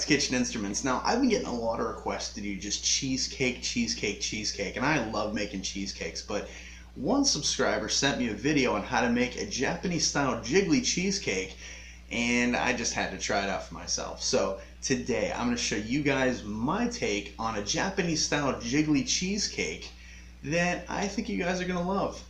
to Kitchen Instruments. Now, I've been getting a lot of requests to do just cheesecake, and I love making cheesecakes, but one subscriber sent me a video on how to make a Japanese-style jiggly cheesecake, and I just had to try it out for myself. So today, I'm going to show you guys my take on a Japanese-style jiggly cheesecake that I think you guys are going to love.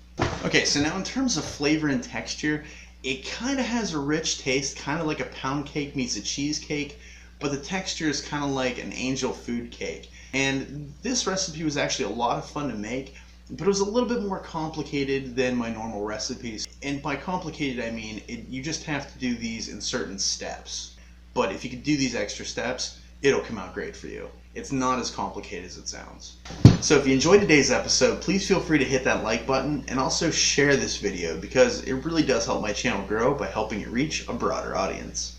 Okay, so now in terms of flavor and texture, it kind of has a rich taste, kind of like a pound cake meets a cheesecake, but the texture is kind of like an angel food cake. And this recipe was actually a lot of fun to make, but it was a little bit more complicated than my normal recipes. And by complicated, I mean you just have to do these in certain steps. But if you can do these extra steps, it'll come out great for you. It's not as complicated as it sounds. So if you enjoyed today's episode, please feel free to hit that like button and also share this video because it really does help my channel grow by helping it reach a broader audience.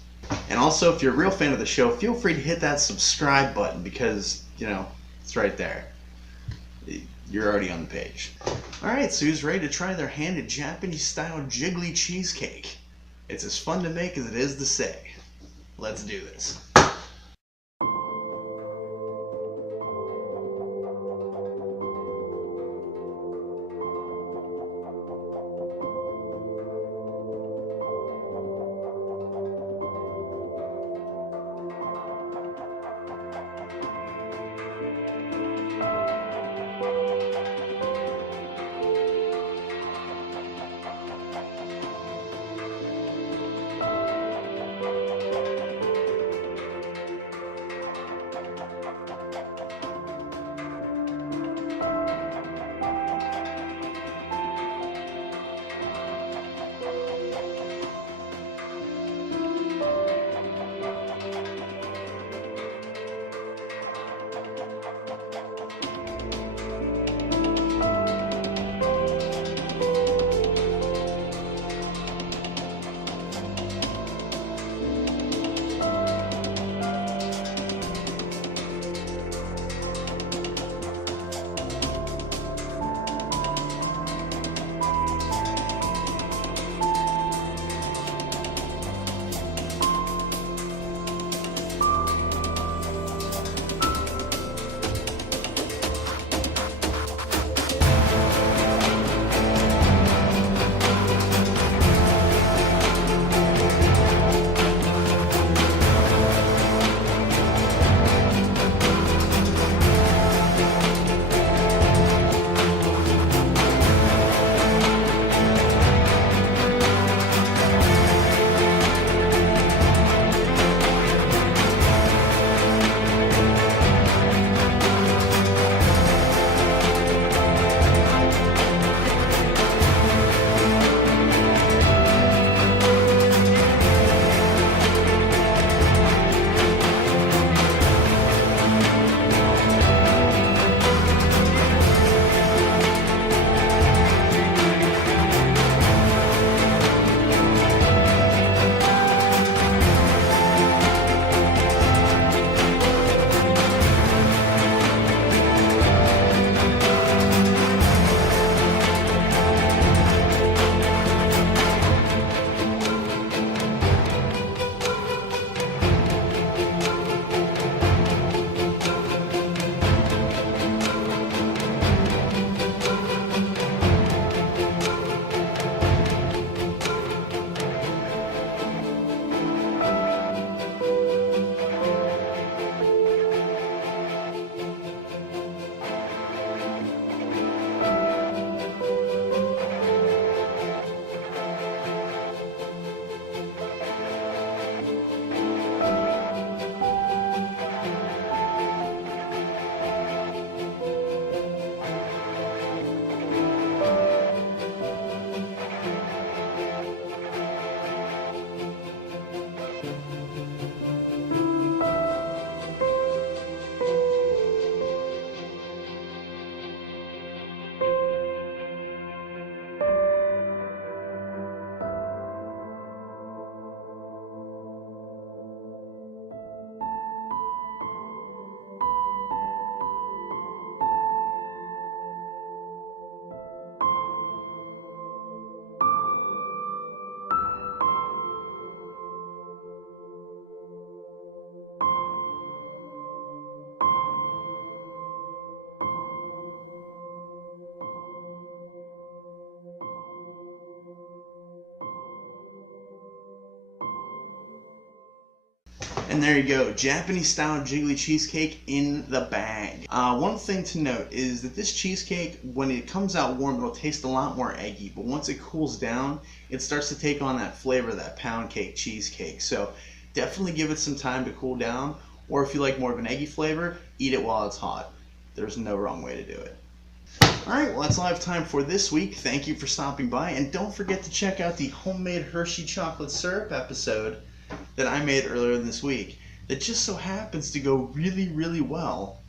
And also, if you're a real fan of the show, feel free to hit that subscribe button because, you know, it's right there. You're already on the page. Alright, so who's ready to try their hand at Japanese-style jiggly cheesecake? It's as fun to make as it is to say. Let's do this. And there you go, Japanese style jiggly cheesecake in the bag. One thing to note is that this cheesecake, when it comes out warm, it'll taste a lot more eggy, but once it cools down, it starts to take on that flavor, that pound cake cheesecake. So definitely give it some time to cool down, or if you like more of an eggy flavor, eat it while it's hot. There's no wrong way to do it. Alright, well that's all I have time for this week. Thank you for stopping by, and don't forget to check out the homemade Hershey chocolate syrup episode that I made earlier this week that just so happens to go really, really well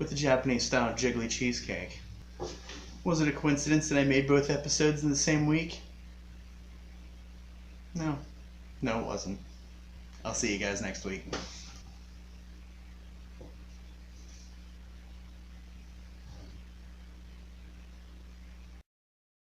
with the Japanese style jiggly cheesecake. Was it a coincidence that I made both episodes in the same week? No. No, it wasn't. I'll see you guys next week.